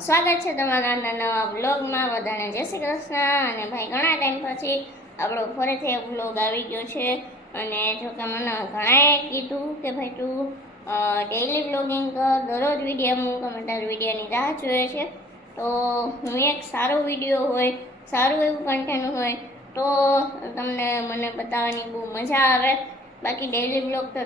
સ્વાગત છે તમારા નવા વ્લોગમાં. બધાને જય શ્રી કૃષ્ણ. અને ભાઈ ઘણા ટાઈમ પછી આપણો ફરીથી એક વ્લોગ આવી ગયો છે. અને જો કે મને ઘણાએ કીધું કે ભાઈ તું ડેઈલી વ્લોગિંગ કર, દરરોજ વિડીયો મૂક, અમે તારા વિડીયોની રાહ જોઈએ છે. તો હું એક સારો વિડીયો હોય, સારું એવું કન્ટેન્ટ હોય તો તમને મને બતાવવાની બહુ મજા આવે. બાકી ડેઈલી વ્લોગ તો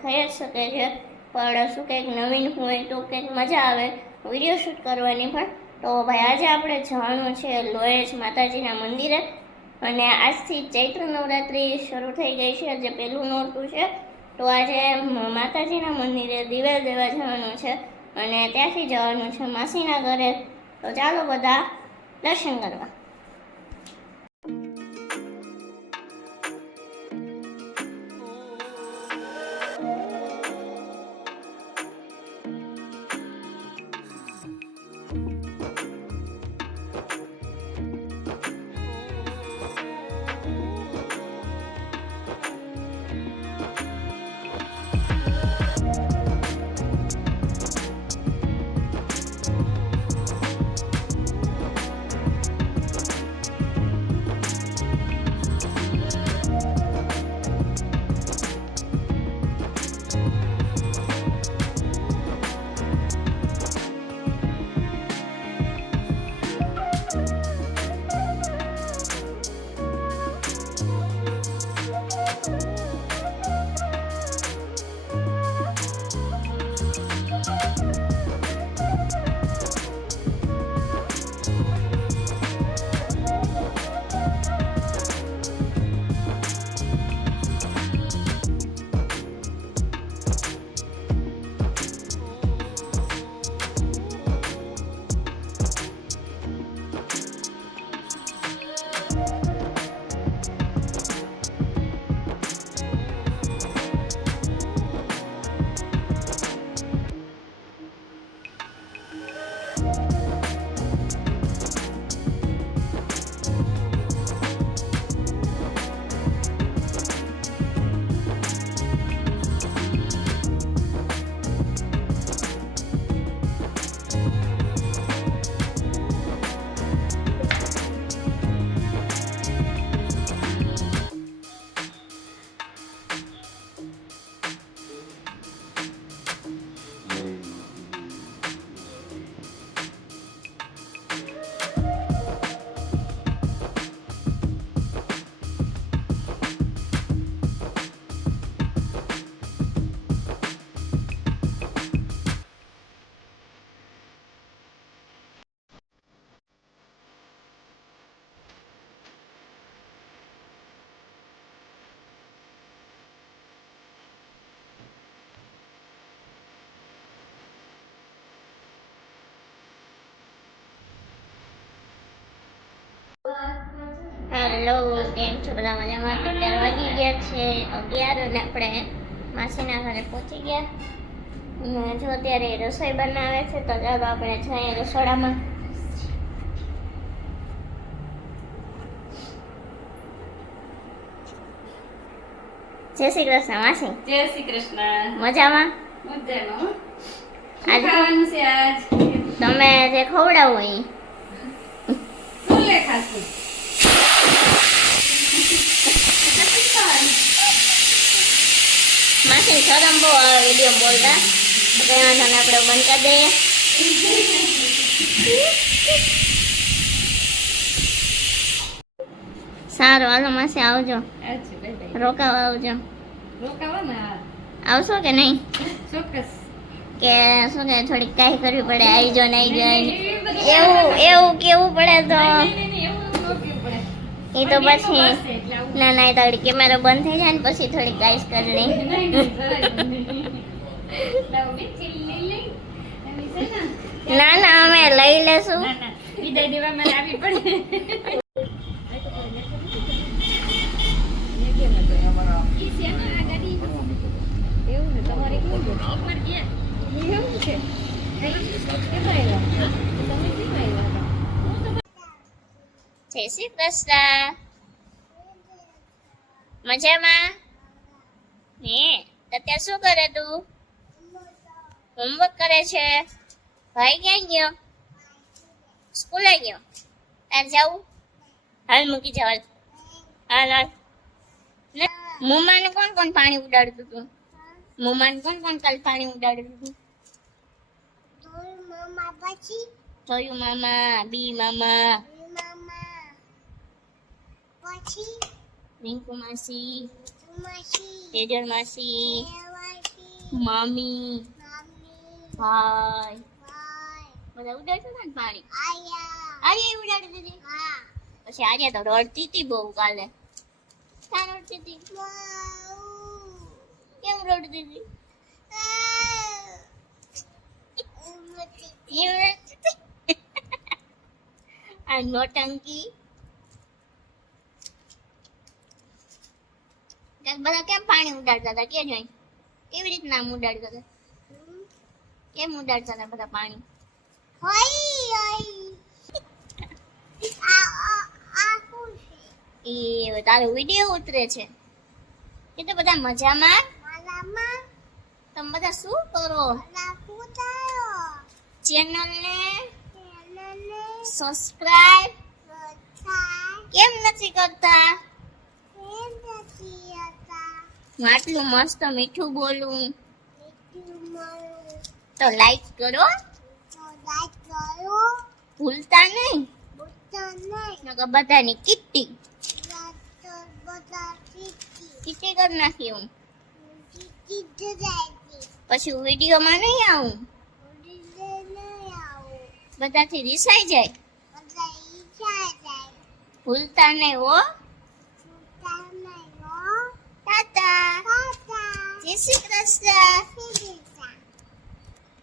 થઈ જ શકે છે, પણ શું કંઈક નવીન હોય તો કંઈક મજા આવે વિડીયો શૂટ કરવાની પણ. તો ભાઈ આજે આપણે જવાનું છે લોહેજ માતાજીના મંદિરે. અને આજથી ચૈત્ર નવરાત્રિ શરૂ થઈ ગઈ છે, જે પહેલું નોરતું છે. તો આજે માતાજીના મંદિરે દિવેલ દેવા જવાનું છે અને ત્યાંથી જવાનું છે માસીના ઘરે. તો ચાલો બધા દર્શન કરવા. હેલો, કેમ છો બધા? મજામાં? અત્યારે વાગી ગયા છે 11 અને આપણે માસીના ઘરે પહોંચી ગયા. જો અત્યારે રસોઈ બનાવે છે, તો ચાલો આપણે જઈએ રસોડામાં. જય શ્રી કૃષ્ણ માસી. જય શ્રી કૃષ્ણ. મજામાં? મજામાં. આજે ખાવાનું છે આજ? તમે જે ખવડાવો એ શું લે ખાશું? માસી શરમ બહુ આવે વિડીયો બોલતા, તો કઈ વાંધો નહીં, આપણે બંધ કરી દઈએ. સારું, હાલો માસી આવજો, અચ્છા, બાય બાય. રોકાવા આવજો. રોકાવાના? આવશો કે નહીં? ચોક્કસ. કે શું કે થોડીક કાંઈ કરવી પડે, આવજો ને એવું એવું કેવું પડે તો એ તો પછી ના ના, એ તો કેમેરો બંધ થઈ જાય ને પછી થોડીક ગાઈસ કરી લઈ. ના ના, અમે લઈ લેશું. વિદાય દેવા મને આવી પડે. જય શ્રી કૃષ્ણ. મજામાં? હે, અત્યારે શું કરે તું? હોમવર્ક કરે છે? ભાઈ ક્યાં ગયો? સ્કૂલે ગયો તાર જાવું હાલ મૂકી જવા હાલ હાલ મુમાને કોણ કોણ પાણી ઉડાડતું હતું મુમાને કોણ કોણ કાલ પાણી ઉડાડતું હતું જોયું મામા બી મામા રિંકુ માસી તેજલ માસી મામી ભાઈ બધા ઉડાડતું હતા ને પાણી આજે ઉડાડી દીધી પછી આજે તો રડતી હતી બહુ કાલે ક્યાં રડતી હતી કેમ રડતી હતી કેમ રડતી હતી આ નોટંકી બધા કેમ પાણી ઉડાડતા હતા કે જોઈ કેવી રીતના આમ ઉડાડતા હતા કેમ ઉડાડતા હતા બધા પાણી એ તારો વિડિયો ઉતરે છે કે તો બધા મજામાં તમે બધા શું કરો ચેનલ ને સબસ્ક્રાઇબ કેમ નથી કરતા હું આટલું મસ્ત મીઠું બોલું તો લાઈક કરો ભૂલતા નહીં નકર બધાની કિટ્ટી કિટ્ટી કરી નાખી હું પછી વિડીયોમાં નહીં આવું બધાથી રિસાઈ જાય ભૂલતા નહીં હો ટાટા જય શ્રી કૃષ્ણ